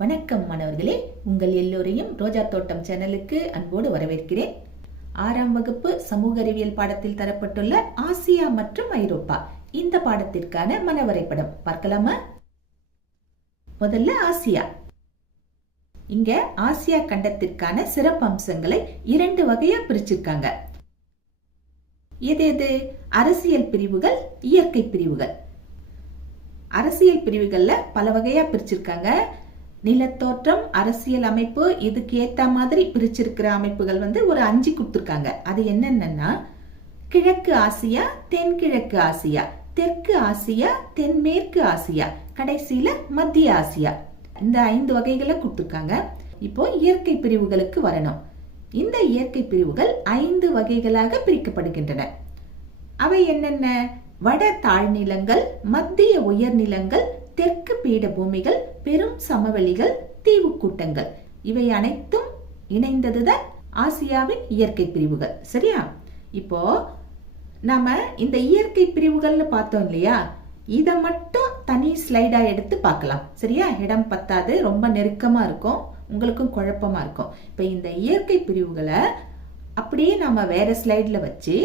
வணக்கம் மாணவர்களே, உங்கள் எல்லோரையும் ரோஜா தோட்டம் சேனலுக்கு அன்போடு வரவேற்கிறேன். 6ஆம் வகுப்பு சமூக அறிவியல் பாடத்தில் தரப்பட்டுள்ள ஆசியா மற்றும் ஐரோப்பா இந்த பாடத்திற்கான மனவரைபடம் பார்க்கலாமா? முதல்ல ஆசியா. இங்க ஆசியா கண்டத்திற்கான சிறப்பம்சங்களை 2 வகையா பிரிச்சிருக்காங்க. எது? அரசியல் பிரிவுகள், இயற்கை பிரிவுகள். அரசியல் பிரிவுகள்ல பல வகையா பிரிச்சிருக்காங்க. நிலத்தோற்றம், அரசியல் அமைப்பு, இதுக்கு ஏத்த மாதிரி பிரிச்சிருக்கிற அமைப்புகள் ஒரு 5 கொடுத்திருக்காங்க. அது என்னன்னா, கிழக்கு ஆசியா, தென்கிழக்கு ஆசியா, தெற்கு ஆசியா, தென்மேற்கு ஆசியா, கடைசியில மத்திய ஆசியா. இந்த 5 வகைகளை கொடுத்திருக்காங்க. இப்போ இயற்கை பிரிவுகளுக்கு வரணும். இந்த இயற்கை பிரிவுகள் 5 வகைகளாக பிரிக்கப்படுகின்றன. அவை என்னென்ன? வட தாழ்நிலங்கள், மத்திய உயர்நிலங்கள், தெற்கு பீடபூமிகள், பெரும் சமவெளிகள், தீவு கூட்டங்கள். இவை அனைத்தும் இணைந்ததுதான் ஆசியாவின் இயற்கை பிரிவுகள். சரியா? இப்போ நாம இந்த இயற்கை பிரிவுகள்னு பார்த்தோம் இல்லையா, இத மட்டும் தனி ஸ்லைடா எடுத்து பார்க்கலாம். சரியா? இடம் பத்தாது, ரொம்ப நெருக்கமா இருக்கும், உங்களுக்கும் குழப்பமா இருக்கும். இப்ப இந்த இயற்கை பிரிவுகளை அப்படியே நாம வேற ஸ்லைட்ல வச்சு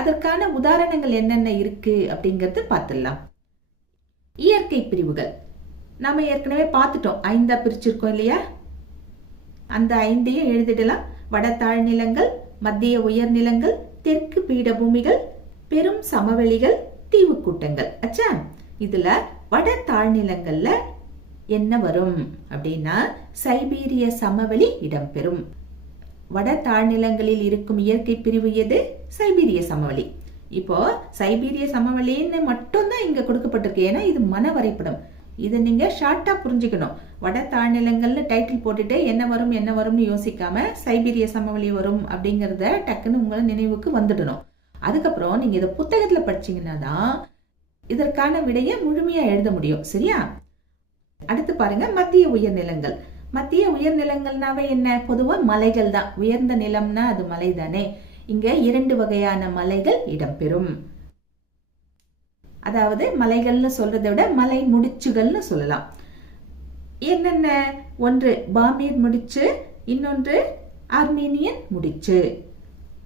அதற்கான உதாரணங்கள் என்னென்ன இருக்கு அப்படிங்கறது பார்த்துடலாம். இயற்கை பிரிவுகள் நாம ஏற்கனவே பார்த்துட்டோம். 5ஆ பிரிச்சிருக்கோம் இல்லையா? அந்த 5ஐயும் எழுதிடலாம். வட தாழ்நிலங்கள், மத்திய உயர்நிலங்கள், தெற்கு பீடபூமிகள், பெரும் சமவெளிகள், தீவு கூட்டங்கள். அச்சா, இதுல வட தாழ்நிலங்கள்ல என்ன வரும் அப்படின்னா, சைபீரிய சமவெளி இடம்பெறும். வட தாழ்நிலங்களில் இருக்கும் இயற்கை பிரிவு எது? சைபீரிய சமவெளி. இப்போ சைபீரிய சமவெளின்னு மட்டும் தான் இங்க கொடுக்கப்பட்டிருக்கு. ஏன்னா இது மன வரைபடம். இதை நீங்க ஷார்ட்டா புரிஞ்சுக்கணும். வட தாழ்நிலங்கள்னு டைட்டில் போட்டுட்டு என்ன வரும்னு யோசிக்காம சைபீரிய சமவெளி வரும் அப்படிங்கறத டக்குன்னு உங்களை நினைவுக்கு வந்துடணும். அதுக்கப்புறம் நீங்க இதை புத்தகத்துல படிச்சீங்கன்னா தான் இதற்கான விடையை முழுமையா எழுத முடியும். சரியா? அடுத்து பாருங்க, மத்திய உயர்நிலங்கள். மத்திய உயர்நிலங்கள்னாவே என்ன? பொதுவா மலைகள் தான். உயர்ந்த நிலம்னா அது மலை தானே. இங்க 2 வகையான மலைகள் இடம்பெறும். அதாவது மலைகள்னு சொல்றதை விட மலை முடிச்சுகள்னு சொல்லலாம். என்னென்ன? ஒன்று பாமீர் முடிச்சு, இன்னொன்று ஆர்மீனியன் முடிச்சு.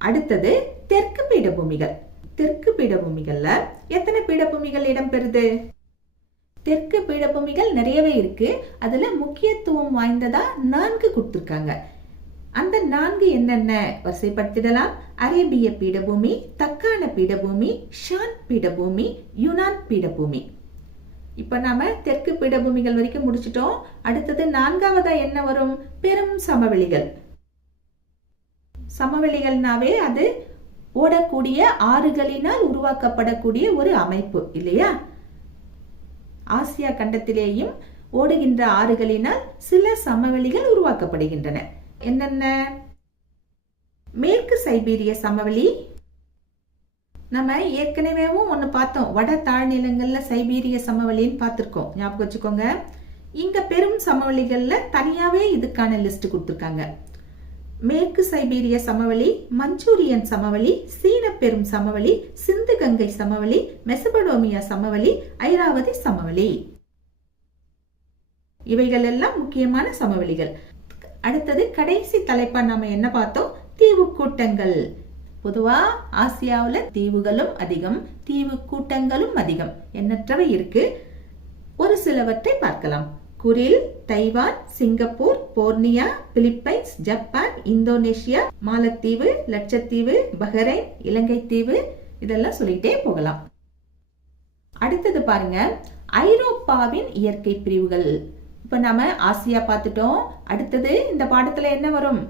அடுத்தது தெற்கு பீடபூமிகள். தெற்கு பீடபூமிகள்ல எத்தனை பீடபூமிகள் இடம்பெறுது? தெற்கு பீடபூமிகள் நிறையவே இருக்கு. அதுல முக்கியத்துவம் வாய்ந்ததா 4 கொடுத்திருக்காங்க. அந்த 4 என்னென்ன வரிசைப்படுத்திடலாம். அரேபிய பீடபூமி, தக்கான பீடபூமி, ஷான் பீடபூமி, யுனான் பீடபூமி. இப்ப நாம தெற்கு பீடபூமிகள் வரைக்கும் முடிச்சிட்டோம். அடுத்தது 4ஆவதா என்ன வரும்? பெரும் சமவெளிகள். சமவெளிகள்னாவே அது ஓடக்கூடிய ஆறுகளினால் உருவாக்கப்படக்கூடிய ஒரு அமைப்பு இல்லையா? ஆசியா கண்டத்திலேயும் ஓடுகின்ற ஆறுகளினால் சில சமவெளிகள் உருவாக்கப்படுகின்றன. என்னென்ன? மேற்கு சைபீரிய சமவெளி. நம்ம ஏற்கனவே ஒன்னு பார்த்தோம். வட தாழ்நிலங்கள்ல சைபீரிய சமவெளின்னு பார்த்திருக்கோம். ஞாபகம் வச்சுக்கோங்க. இங்க பெரும் சமவெளிகள்ல தனியாவே இதுக்கான லிஸ்ட் கொடுத்திருக்காங்க. மேற்கு சைபீரிய சமவெளி, மஞ்சூரியன் சமவெளி, சீன பெரும் சமவெளி, சிந்து கங்கை சமவெளி, மெசபடோமியா சமவெளி, ஐராவதி சமவெளி. இவைகள் எல்லாம் முக்கியமான சமவெளிகள். அடுத்தது கடைசி தலைப்பா நாம என்ன பார்த்தோம்? தீவு கூட்டங்கள். பொதுவா ஆசியாவுல தீவுகளும் அதிகம், தீவு கூட்டங்களும் அதிகம். எண்ணற்றவை இருக்கு. ஒரு சிலவற்றை பார்க்கலாம். குரில், Taiwan, Singapore, போர்னியா, Philippines, Japan, Indonesia, மாலத்தீவு, லட்சத்தீவு, பஹ்ரைன், இலங்கை தீவு, இதெல்லாம் சொல்லிட்டே போகலாம். அடுத்தது பாருங்க, ஐரோப்பாவின் இயற்கை பிரிவுகள். இப்ப நாம ஆசியா பார்த்துட்டோம். அடுத்தது இந்த பாடத்துல என்ன வரும்?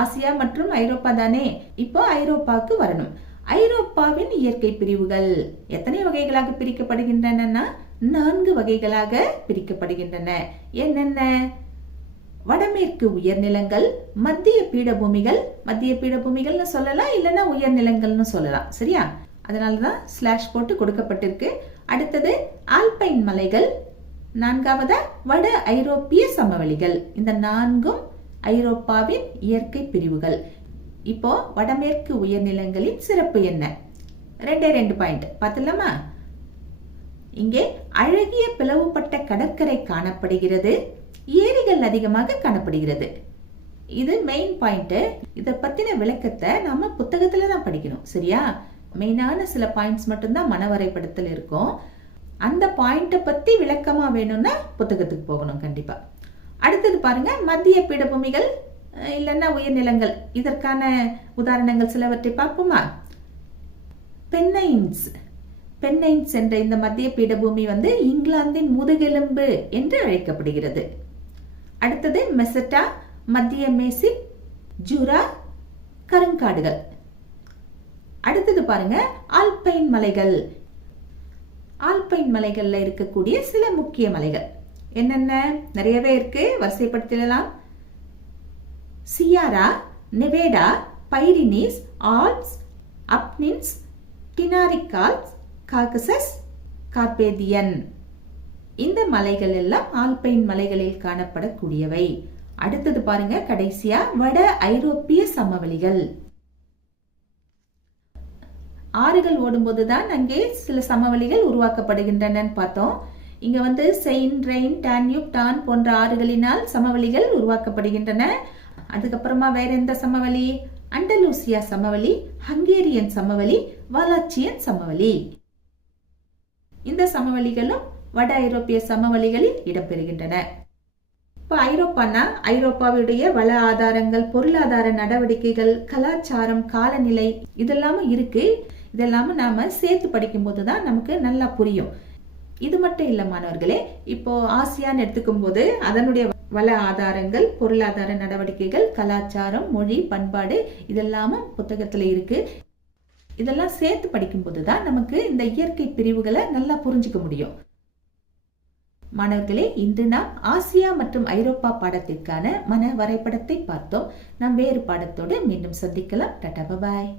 ஆசியா மற்றும் ஐரோப்பா தானே. இப்போ ஐரோப்பாவுக்கு வரணும். ஐரோப்பாவின் இயற்கை பிரிவுகள் எத்தனை வகைகளாக பிரிக்கப்படுகின்றன? 4 வகைகளாக பிரிக்கப்படுகின்றன. என்னென்ன? வடமேற்கு உயர்நிலங்கள், மத்திய பீடபூமிகள். மத்திய பீடபூமிகள்னு சொல்லலாம், இல்லைன்னா உயர்நிலங்கள்னு சொல்லலாம். சரியா? அதனாலதான் ஸ்லாஷ் போட்டு கொடுக்கப்பட்டிருக்கு. அடுத்தது ஆல்பைன் மலைகள். 4ஆவதா வட ஐரோப்பிய சமவெளிகள். இந்த 4ம் ஐரோப்பாவின் இயற்கை பிரிவுகள். இப்போ வடமேற்கு உயர்நிலங்களின் சிறப்பு என்ன? 2 பாயிண்ட் பார்த்தலாமா? இங்கே அழகிய பிளவுபட்ட கடற்கரை காணப்படுகிறது. ஏரிகள் அதிகமாக காணப்படுகிறது. இது மெயின் பாயிண்ட். இத பத்தின விளக்கத்தை நாம புத்தகத்துல தான் படிக்கணும், சரியா? மெயினான சில பாயிண்ட்ஸ் மட்டும்தான் மன வரைபடத்தில் இருக்கும். அந்த பாயிண்ட பத்தி விளக்கமா வேணும்னா புத்தகத்துக்கு போகணும் கண்டிப்பா. அடுத்தது பாருங்க, மத்திய பீடபூமிகள் இல்லைன்னா உயர்நிலங்கள். இதற்கான உதாரணங்கள் சிலவற்றை பார்ப்போமா? பென்னைன்ஸ். பென்னைன்ஸ் என்ற இந்த மத்திய பீடபூமி இங்கிலாந்தின் முதுகெலும்பு என்று அழைக்கப்படுகிறது. அடுத்தது மெசட்டா, மத்திய மேசிப், ஜூரா, கருங்காடுகள். அடுத்தது பாருங்க, ஆல்பைன் மலைகள். ஆல்பைன் மலைகள்ல இருக்கக்கூடிய சில முக்கிய மலைகள் என்னென்ன? நிறையவே இருக்கு, வரிசைப்படுத்தலாம். Sierra, Nevada, Pyrenees, Alps, Apennines, Dinaric Alps, Caucasus, Carpathian. இந்த மலைகள் எல்லாம் ஆல்பைன் மலைகளில் காணப்படக்கூடியவை. அடுத்தது பாருங்க, கடைசியா வட ஐரோப்பிய சமவெளிகள். ஆறுகள் ஓடும்போதுதான் அங்கே சில சமவெளிகள் உருவாக்கப்படுகின்றன பார்த்தோம். இங்க செயின், ரெயின், டான்யூப், டான் போன்ற ஆறுகளினால் சமவெளிகள் உருவாக்கப்படுகின்றன. அதுக்கப்புறமா வேற எந்த சமவெளி? அண்டலூசியா சமவெளி, ஹங்கேரியன் சமவெளி, வாலாச்சியன் சமவெளி. இந்த சமவெளிகளும் வட ஐரோப்பிய சமவெளிகளில் இடம்பெறுகின்றன. இப்ப ஐரோப்பானா ஐரோப்பாவுடைய வள ஆதாரங்கள், பொருளாதார நடவடிக்கைகள், கலாச்சாரம், காலநிலை இதெல்லாமும் இருக்கு. இதெல்லாமும் நாம சேர்த்து படிக்கும் போதுதான் நமக்கு நல்லா புரியும். இது மட்டும் இல்ல மாணவர்களே, இப்போ ஆசியான்னு எடுத்துக்கும் போது அதனுடைய வள ஆதாரங்கள், பொருளாதார நடவடிக்கைகள், கலாச்சாரம், மொழி, பண்பாடு இதெல்லாமும் புத்தகத்துல இருக்கு. இதெல்லாம் சேர்த்து படிக்கும் போதுதான் நமக்கு இந்த இயற்கை பிரிவுகளை நல்லா புரிஞ்சுக்க முடியும். மாணவர்களே, இன்று நாம் ஆசியா மற்றும் ஐரோப்பா பாடத்திற்கான மன வரைபடத்தை பார்த்தோம். நாம் வேறு பாடத்தோடு மீண்டும் சந்திக்கலாம். டாடா, பாய்.